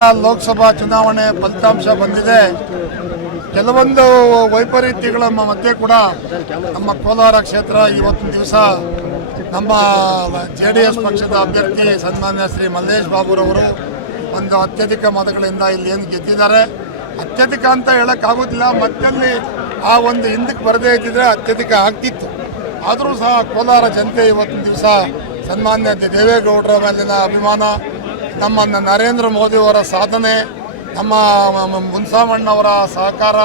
ಲೋಕಸಭಾ ಚುನಾವಣೆ ಫಲಿತಾಂಶ ಬಂದಿದೆ. ಕೆಲವೊಂದು ವೈಪರೀತ್ಯಗಳ ಮಧ್ಯೆ ಕೂಡ ನಮ್ಮ ಕೋಲಾರ ಕ್ಷೇತ್ರ ಇವತ್ತಿನ ದಿವಸ ನಮ್ಮ JDS ಪಕ್ಷದ ಅಭ್ಯರ್ಥಿ ಸನ್ಮಾನ್ಯ ಶ್ರೀ ಮಲ್ಲೇಶ್ ಬಾಬುರವರು ಒಂದು ಅತ್ಯಧಿಕ ಮತಗಳಿಂದ ಇಲ್ಲಿ ಏನು ಗೆದ್ದಿದ್ದಾರೆ. ಅತ್ಯಧಿಕ ಅಂತ ಹೇಳೋಕ್ಕಾಗೋದಿಲ್ಲ, ಮತ್ತಲ್ಲಿ ಆ ಒಂದು ಹಿಂದಕ್ಕೆ ಬರದೇ ಇದ್ದಿದ್ರೆ ಅತ್ಯಧಿಕ ಆಗ್ತಿತ್ತು. ಆದರೂ ಸಹ ಕೋಲಾರ ಜನತೆ ಇವತ್ತಿನ ದಿವಸ ಸನ್ಮಾನ್ಯ ದೇವೇಗೌಡರ ಮೇಲಿನ ಅಭಿಮಾನ, ನಮ್ಮ ನರೇಂದ್ರ ಮೋದಿಯವರ ಸಾಧನೆ, ನಮ್ಮ ಮುನ್ಸಾಮಣ್ಣವರ ಸಹಕಾರ,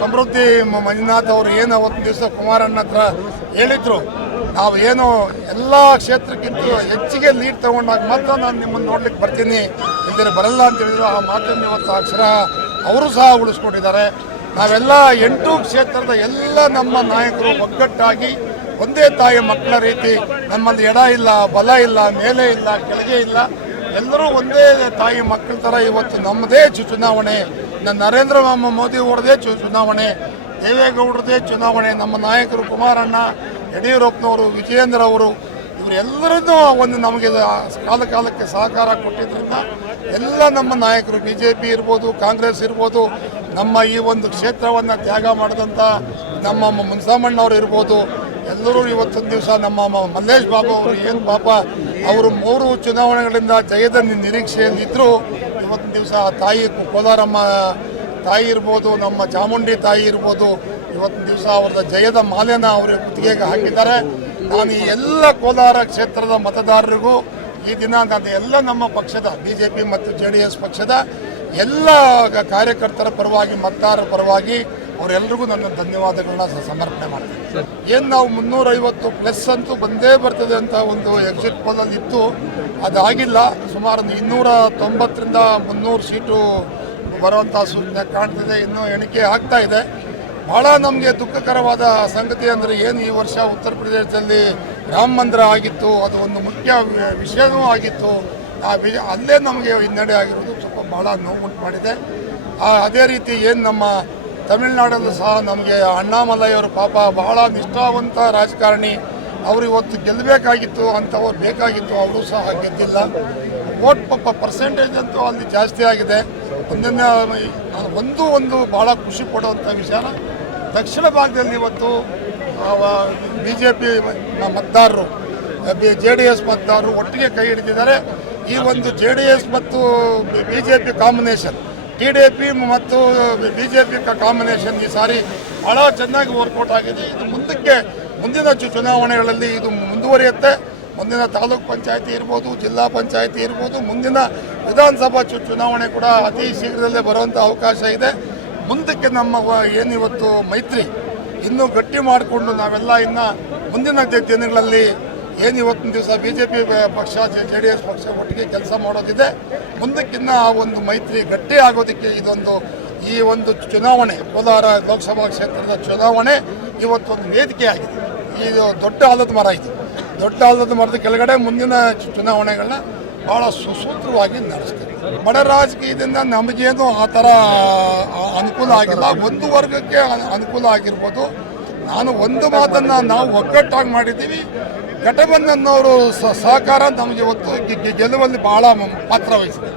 ಸಮೃದ್ಧಿ ಮಂಜುನಾಥ್ ಅವರು ಏನು ಅವತ್ತು ದಿವಸ ಕುಮಾರಣ್ಣ ಹತ್ರ ಹೇಳಿದ್ರು, ನಾವು ಏನು ಎಲ್ಲ ಕ್ಷೇತ್ರಕ್ಕಿಂತ ಹೆಚ್ಚಿಗೆ ಲೀಡ್ ತಗೊಂಡಾಗ ಮಾತ್ರ ನಾನು ನಿಮ್ಮನ್ನು ನೋಡ್ಲಿಕ್ಕೆ ಬರ್ತೀನಿ, ಇಲ್ಲದೆ ಬರಲ್ಲ ಅಂತ ಹೇಳಿದ್ರು. ಆ ಮಾತನ್ನು ಇವತ್ತು ಅಕ್ಷರ ಅವರು ಸಹ ಉಳಿಸ್ಕೊಂಡಿದ್ದಾರೆ. ನಾವೆಲ್ಲ 8 ಕ್ಷೇತ್ರದ ಎಲ್ಲ ನಮ್ಮ ನಾಯಕರು ಒಗ್ಗಟ್ಟಾಗಿ ಒಂದೇ ತಾಯಿ ಮಕ್ಕಳ ರೀತಿ, ನಮ್ಮಲ್ಲಿ ಎಡ ಇಲ್ಲ, ಬಲ ಇಲ್ಲ, ಮೇಲೆ ಇಲ್ಲ, ಕೆಳಗೆ ಇಲ್ಲ, ಎಲ್ಲರೂ ಒಂದೇ ತಾಯಿ ಮಕ್ಕಳ ಥರ ಇವತ್ತು ನಮ್ಮದೇ ಚುನಾವಣೆ, ನರೇಂದ್ರ ಮೋದಿ ಅವರದೇ ಚುನಾವಣೆ, ದೇವೇಗೌಡರದೇ ಚುನಾವಣೆ, ನಮ್ಮ ನಾಯಕರು ಕುಮಾರಣ್ಣ, ಯಡಿಯೂರಪ್ಪನವರು, ವಿಜಯೇಂದ್ರ ಅವರು, ಇವರೆಲ್ಲರನ್ನೂ ಒಂದು ನಮಗೆ ಕಾಲಕ್ಕೆ ಸಹಕಾರ ಕೊಟ್ಟಿದ್ದರಿಂದ ಎಲ್ಲ ನಮ್ಮ ನಾಯಕರು BJP ಇರ್ಬೋದು, ಕಾಂಗ್ರೆಸ್ ಇರ್ಬೋದು, ನಮ್ಮ ಈ ಒಂದು ಕ್ಷೇತ್ರವನ್ನು ತ್ಯಾಗ ಮಾಡಿದಂಥ ನಮ್ಮ ಮುನ್ಸಾಮಣ್ಣವರು ಇರ್ಬೋದು, ಎಲ್ಲರೂ ಇವತ್ತೊಂದು ದಿವಸ ನಮ್ಮ ಮಲ್ಲೇಶ್ ಬಾಬು ಅವರು ಏನು ಪಾಪ ಅವರು 3 ಚುನಾವಣೆಗಳಿಂದ ಜಯದ ನಿರೀಕ್ಷೆಯಲ್ಲಿದ್ದರು. ಇವತ್ತಿನ ದಿವಸ ತಾಯಿ ಕೋಲಾರಮ್ಮ ತಾಯಿ ಇರ್ಬೋದು, ನಮ್ಮ ಚಾಮುಂಡಿ ತಾಯಿ ಇರ್ಬೋದು, ಇವತ್ತಿನ ದಿವಸ ಅವ್ರದ ಜಯದ ಮಾಲೆನ ಅವರು ಕುತ್ತಿಗೆಗೆ ಹಾಕಿದ್ದಾರೆ. ನಾನು ಈ ಎಲ್ಲ ಕೋಲಾರ ಕ್ಷೇತ್ರದ ಮತದಾರರಿಗೂ ಈ ದಿನ ನಾನು ಎಲ್ಲ ನಮ್ಮ ಪಕ್ಷದ BJP ಮತ್ತು JDS ಪಕ್ಷದ ಎಲ್ಲ ಕಾರ್ಯಕರ್ತರ ಪರವಾಗಿ, ಮತದಾರರ ಪರವಾಗಿ ಅವರೆಲ್ಲರಿಗೂ ನನ್ನ ಧನ್ಯವಾದಗಳನ್ನ ಸಮರ್ಪಣೆ ಮಾಡ್ತೀನಿ. ಏನು ನಾವು 350+ ಅಂತೂ ಬಂದೇ ಬರ್ತದೆ ಅಂತ ಒಂದು ಎಕ್ಸಿಟ್ ಪೋಲಲ್ಲಿ ಇತ್ತು, ಅದಾಗಿಲ್ಲ. ಸುಮಾರು 290ರಿಂದ 300 ಸೀಟು ಬರುವಂಥ ಸೂಚನೆ ಕಾಣ್ತಿದೆ. ಇನ್ನೂ ಎಣಿಕೆ ಆಗ್ತಾ ಇದೆ. ಭಾಳ ನಮಗೆ ದುಃಖಕರವಾದ ಸಂಗತಿ ಅಂದರೆ ಏನು, ಈ ವರ್ಷ ಉತ್ತರ ಪ್ರದೇಶದಲ್ಲಿ ರಾಮ ಮಂದಿರ ಆಗಿತ್ತು, ಅದು ಒಂದು ಮುಖ್ಯ ವಿಷಯವೂ ಆಗಿತ್ತು. ಅಲ್ಲೇ ನಮಗೆ ಹಿನ್ನಡೆ ಆಗಿರೋದು ಸ್ವಲ್ಪ ಭಾಳ ನೋವುಂಟು ಮಾಡಿದೆ. ಅದೇ ರೀತಿ ಏನು ನಮ್ಮ ತಮಿಳುನಾಡಲ್ಲೂ ಸಹ ನಮಗೆ ಅಣ್ಣಾಮಲೈಯವರು ಪಾಪ ಬಹಳ ನಿಷ್ಠಾವಂತ ರಾಜಕಾರಣಿ, ಅವರು ಇವತ್ತು ಗೆಲ್ಲಬೇಕಾಗಿತ್ತು ಅಂತವ್ರು ಬೇಕಾಗಿತ್ತು, ಅವರು ಸಹ ಗೆದ್ದಿಲ್ಲ. ವೋಟ್ ಪರ್ಸೆಂಟೇಜ್ ಅಂತೂ ಅಲ್ಲಿ ಜಾಸ್ತಿ ಆಗಿದೆ. ಒಂದು ಭಾಳ ಖುಷಿ ಪಡುವಂಥ ವಿಚಾರ, ದಕ್ಷಿಣ ಭಾಗದಲ್ಲಿ ಇವತ್ತು BJP ಮತದಾರರು, JDS ಮತದಾರರು ಒಟ್ಟಿಗೆ ಕೈ ಹಿಡಿದಿದ್ದಾರೆ. ಈ ಒಂದು JDS ಮತ್ತು BJP ಕಾಂಬಿನೇಷನ್, TDP ಮತ್ತು BJP ಕಾಂಬಿನೇಷನ್ ಈ ಸಾರಿ ಭಾಳ ಚೆನ್ನಾಗಿ ವರ್ಕೌಟ್ ಆಗಿದೆ. ಇದು ಮುಂದಿನ ಚುನಾವಣೆಗಳಲ್ಲಿ ಇದು ಮುಂದುವರಿಯುತ್ತೆ. ಮುಂದಿನ ತಾಲೂಕು ಪಂಚಾಯತಿ ಇರ್ಬೋದು, ಜಿಲ್ಲಾ ಪಂಚಾಯತಿ ಇರ್ಬೋದು, ಮುಂದಿನ ವಿಧಾನಸಭಾ ಚುನಾವಣೆ ಕೂಡ ಅತಿ ಶೀಘ್ರದಲ್ಲೇ ಬರುವಂಥ ಅವಕಾಶ ಇದೆ. ಮುಂದಕ್ಕೆ ನಮ್ಮ ಏನಿವತ್ತು ಮೈತ್ರಿ ಇನ್ನೂ ಗಟ್ಟಿ ಮಾಡಿಕೊಂಡು ನಾವೆಲ್ಲ ಇನ್ನು ಮುಂದಿನ ದಿನಗಳಲ್ಲಿ ಏನಿವತ್ತಿನ ದಿವಸ BJP ಪಕ್ಷ JDS ಪಕ್ಷ ಒಟ್ಟಿಗೆ ಕೆಲಸ ಮಾಡೋದಿದೆ. ಮುಂದಕ್ಕಿನ್ನ ಆ ಒಂದು ಮೈತ್ರಿ ಗಟ್ಟಿ ಆಗೋದಕ್ಕೆ ಈ ಒಂದು ಚುನಾವಣೆ, ಕೋಲಾರ ಲೋಕಸಭಾ ಕ್ಷೇತ್ರದ ಚುನಾವಣೆ ಇವತ್ತೊಂದು ವೇದಿಕೆ ಆಗಿದೆ. ಇದು ದೊಡ್ಡ ಆಲದ ಮರ, ಇದು ದೊಡ್ಡ ಆಲದ ಮರದ ಕೆಳಗಡೆ ಮುಂದಿನ ಚುನಾವಣೆಗಳನ್ನ ಭಾಳ ಸುಸೂತ್ರವಾಗಿ ನಡೆಸ್ತೀವಿ. ಬಡ ರಾಜಕೀಯದಿಂದ ನಮಗೇನು ಆ ಥರ ಅನುಕೂಲ ಆಗಿಲ್ಲ. ಒಂದು ವರ್ಗಕ್ಕೆ ಅನುಕೂಲ ಆಗಿರ್ಬೋದು. ನಾನು ಒಂದು ಮಾತನ್ನು ನಾವು ಒಗ್ಗಟ್ಟಾಗಿ ಮಾಡಿದ್ದೀವಿ. ಘಟಬಂಧನ್ನವರು ಸಹಕಾರ ನಮಗೆ ಇವತ್ತು ಗೆಲುವಲ್ಲಿ ಭಾಳ ಪಾತ್ರ ವಹಿಸಿದೆ.